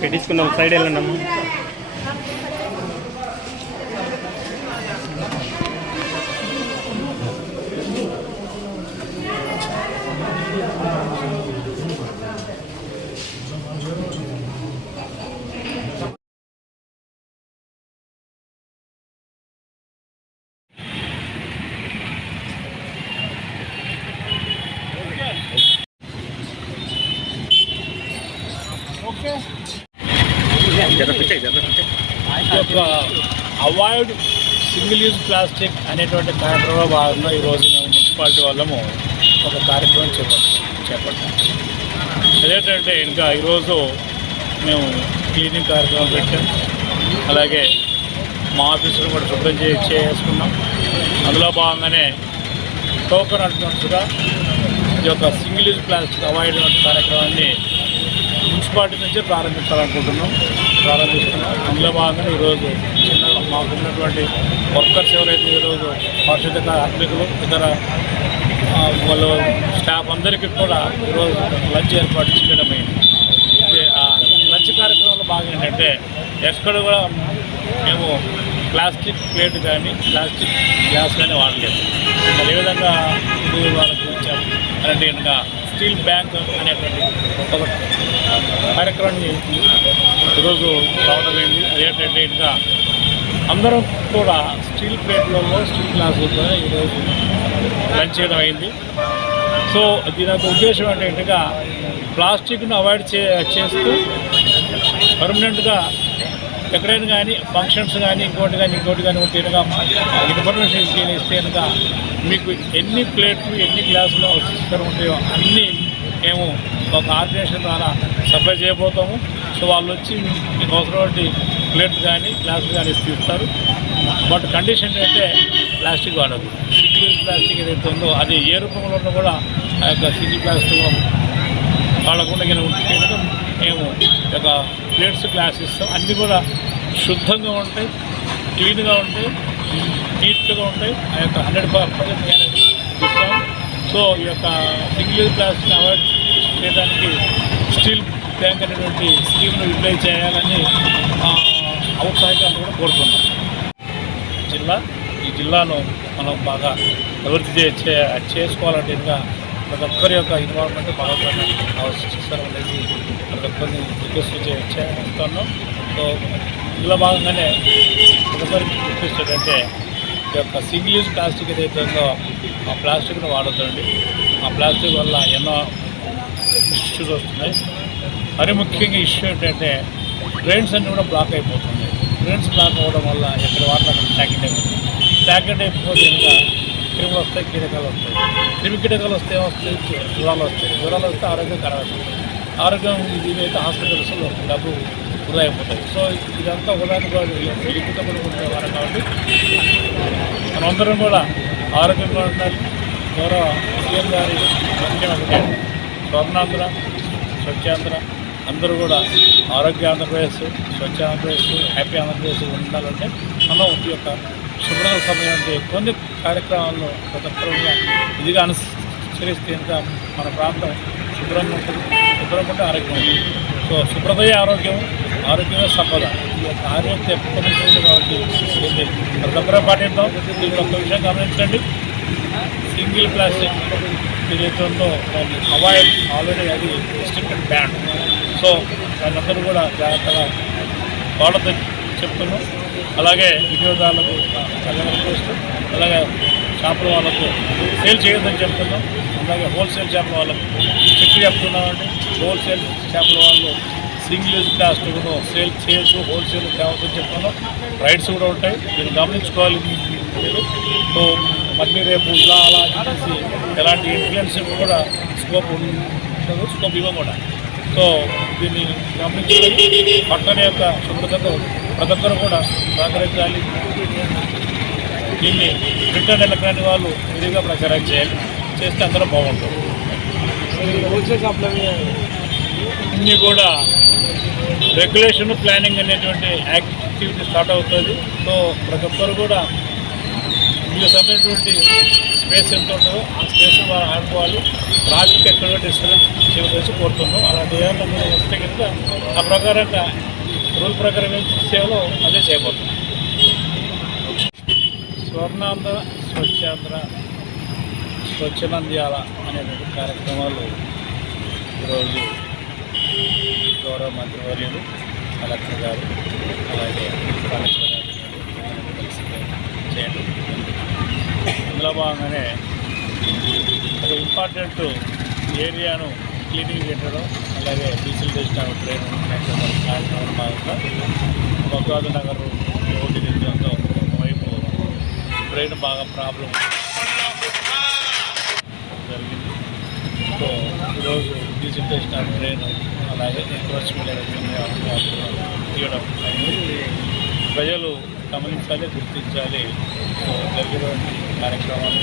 పెట్టించుకున్నాం side వెళ్ళండి. Avoid single use plastic అనేటువంటి కార్యక్రమంలో భాగంగా ఈరోజు మేము మున్సిపాలిటీ వాళ్ళము ఒక కార్యక్రమం చేపట్టాం. అదేంటంటే ఇంకా ఈరోజు మేము క్లీనింగ్ కార్యక్రమం పెట్టాం. అలాగే మా ఆఫీసులో కూడా శుభ్రం చేసుకున్నాం. అందులో భాగంగానే టోకన్ అడ్వాన్స్గా ఈ యొక్క సింగిల్ యూజ్ ప్లాస్టిక్ అవాయిడ్ కార్యక్రమాన్ని మున్సిపాలిటీ నుంచి ప్రారంభిస్తున్నాం. అందులో భాగంగా ఈరోజు మాకున్నటువంటి వర్కర్స్ ఎవరైతే ఈరోజు పారిశుద్ధ కార్మికులు ఇతర వాళ్ళు స్టాఫ్ అందరికీ కూడా ఈరోజు లంచ్ ఏర్పాటు చేయడం అయింది. ఆ లంచ్ కార్యక్రమంలో భాగంగా ఏంటంటే ఎక్కడ కూడా మేము ప్లాస్టిక్ ప్లేట్ కానీ ప్లాస్టిక్ గ్లాస్ కానీ వాడలేదు. అదేవిధంగా వాళ్ళకి వచ్చాము అంటే ఇంకా స్టీల్ బ్యాంక్ అనేటువంటి ఒక కార్యక్రమాన్ని ఈరోజు రావడం అయింది. అదేంటంటే ఇంకా అందరం కూడా స్టీల్ ప్లేట్లలో స్టీల్ గ్లాసులతో ఈరోజు లంచ్ చేయడం అయింది. సో దీని యొక్క ఉద్దేశం ఏంటంటే ప్లాస్టిక్ను అవాయిడ్ చేస్తూ పర్మనెంట్గా ఎక్కడైనా కానీ ఫంక్షన్స్ కానీ ఇంకోటి కానీ ఉంటేనగా ఇన్ఫర్మేషన్ ఇస్తే కనుక మీకు ఎన్ని ప్లేట్లు ఎన్ని గ్లాసులు అవసరం ఉంటాయో అన్నీ మేము ఒక ఆర్గనైజేషన్ ద్వారా సప్లై చేయబోతాము. సో వాళ్ళు వచ్చి మీకు అవసరమైన ప్లేట్లు కానీ గ్లాసులు కానీ ఇస్తారు. బట్ కండిషన్ ఏంటంటే ప్లాస్టిక్ వాడదు. సింగిల్ యూజ్ ప్లాస్టిక్ ఏదైతే ఉందో అది ఏ రూపంలో ఉన్నా కూడా ఆ యొక్క సింగిల్ ప్లాస్టిక్ వాడకుండా ఉంటే మేము ఒక ప్లేట్స్ గ్లాస్ ఇస్తాం. అన్నీ కూడా శుద్ధంగా ఉంటాయి, క్లీన్గా ఉంటాయి, నీట్గా ఉంటాయి. ఆ యొక్క 100% గ్యారెంటీ ఇస్తాం. సో ఈ యొక్క సింగిల్ యూజ్ ప్లాస్టిక్ అవాయిడ్ చేయడానికి స్టీల్ బ్యాంక్ అనేటువంటి స్కీమ్ను యూటిలైజ్ చేయాలని ఔత్సాహికాన్ని కూడా కోరుతున్నాం. ఈ జిల్లాను మనం బాగా అభివృద్ధి చేసుకోవాలంటే ఇంకా ప్రతి ఒక్కరి యొక్క ఇన్వాల్వ్మెంట్ బాగా అవసరం అనేది ప్రతి ఒక్కరిని రిక్వెస్ట్ చేస్తున్నాం. సో ఇందులో భాగంగానే ఒకసారి రిక్వెస్ట్ ఏంటంటే ఈ యొక్క సింగిల్ యూజ్ ప్లాస్టిక్ ఏదైతే ఉందో ఆ ప్లాస్టిక్ను వాడొద్దండి. ఆ ప్లాస్టిక్ వల్ల ఎన్నో ఇష్యూస్ వస్తున్నాయి. మరి ముఖ్యంగా ఇష్యూ ఏంటంటే డ్రైన్స్ అన్నీ కూడా బ్లాక్ అయిపోతుంది. డ్రైన్స్ బ్లాక్ అవ్వడం వల్ల ఎక్కడ వాటర్ అక్కడ ట్యాకెట్ అయిపోతుంది. ట్యాకెట్ అయిపోతే ఇంకా క్రిములు వస్తాయి, కీటకాలు వస్తాయి. కీటకాలు వస్తే ఏమొస్తాయి? జ్వరాలు వస్తాయి. జ్వరాలు వస్తే ఆరోగ్యం ఖరాబ్ అవుతుంది. ఆరోగ్యం ఇదైతే హాస్పిటల్స్లో డబ్బు వృధా అయిపోతుంది. సో ఇదంతా ఉదాహరణ లిఖితపడి ఉండేవారు కాబట్టి మనమందరం కూడా ఆరోగ్యంగా ఉండాలి. గౌరవ సీఎం గారి ముఖ్యమంత్రి స్వర్ణాంధ్ర స్వచ్ఛాంధ్ర అందరూ కూడా ఆరోగ్య ఆంధ్రప్రదేశ్, స్వచ్ఛ ఆంధ్రప్రదేశ్, హ్యాపీ ఆంధ్రప్రదేశ్ ఉండాలంటే మనం ఈ యొక్క శుభ్రత సమయం అంటే కొన్ని కార్యక్రమాలను ప్రతి ఒక్కరుగా ఇదిగా అనుసరిస్తే ఇంకా మన ప్రాంతం శుభ్రంగా ఉంటుంది. శుభ్రంగా ఉంటే ఆరోగ్యం ఉంటుంది. సో శుభ్రతయే ఆరోగ్యం, ఆరోగ్యమే సంపద. ఈ యొక్క ఆరోగ్యం ఎప్పుడు కాబట్టి ప్రతి ఒక్కరూ పాటిద్దాం. దీని ఒక్క విషయం గమనించండి, సింగిల్ ప్లాస్టిక్ ఏదైతే ఉందో దాన్ని అవాయిడ్ ఆల్రెడీ అది రిస్ట్రిక్టెడ్ బ్యాన్. సో దానందరూ కూడా జాగ్రత్తగా వాళ్ళతో చెప్తున్నాం. అలాగే వినియోగదారులకు రిక్వెస్ట్, అలాగే షాపుల వాళ్ళకు సేల్ చేయొద్దని చెప్తున్నాం. అలాగే హోల్సేల్ షాపుల వాళ్ళకు చెప్తున్నామండి. హోల్సేల్ షాపుల వాళ్ళు సింగిల్ యూజ్ ప్లాస్టిక్ను సేల్ చేయొచ్చు, హోల్సేల్ తేవద్దని చెప్తున్నాం. రైట్స్ కూడా ఉంటాయి, దీన్ని గమనించుకోవాలి మీరు. సో మళ్ళీ రేపు ఇలా అలా చేసి ఎలాంటి ఇన్ఫ్లుయెన్స్ కూడా స్కోప్ ఇవ్వం కూడా. సో దీన్ని గమనించుకొని పట్టణ యొక్క శుభ్రతకు ప్రతి ఒక్కరు కూడా సహకరించాలి. దీన్ని ప్రింట్ అండ్ ఎలక్ట్రానిక్ వాళ్ళు విధిగా ప్రచారం చేయాలి. చేస్తే అందరూ బాగుంటుంది. అన్నీ కూడా రెగ్యులేషన్ ప్లానింగ్ అనేటువంటి యాక్టివిటీ స్టార్ట్ అవుతుంది. సో ప్రతి ఒక్కరు కూడా వీళ్ళకి సంబంధించినటువంటి స్పేస్ ఎంత ఉంటుందో ఆ స్పేస్ వాళ్ళు ఆడుకోవాలి. ట్రాఫిక్ ఎక్కడ డిస్టర్బెన్స్ చేయవలసి కోరుతున్నాం. అలాంటి ఏమైనా మీరు వస్తే కనుక ఆ ప్రకారంగా రూల్ ప్రకారం ఏం సేవలో అదే చేయబోతున్నాం. స్వర్ణాంధ్ర, స్వచ్ఛాంధ్ర, స్వచ్ఛనంద్యాల అనేటువంటి కార్యక్రమాలు ఈరోజు గౌరవ మంత్రివర్యులు కలెక్టర్ గారు అలాగే కలెక్టర్ గారు కలిసి చేయడం. ఇందులో భాగంగానే ఒక ఇంపార్టెంట్ ఏరియాను క్లీనింగ్ పెట్టడం అలాగే డీజిల్ ట్రైన్ కార్యక్రమం భాగంగా బొగ్గాదు నగర్ రోడ్డు నిర్మాణంలో ఒకవైపు ట్రైన్ బాగా ప్రాబ్లం జరిగింది. సో ఈరోజు డీజిల్ ట్రైన్ అలాగే ఎన్క్రోచ్మెంట్ తీయడం ప్రజలు గమనించాలి, గుర్తించాలి. సో జరిగినటువంటి కార్యక్రమాలు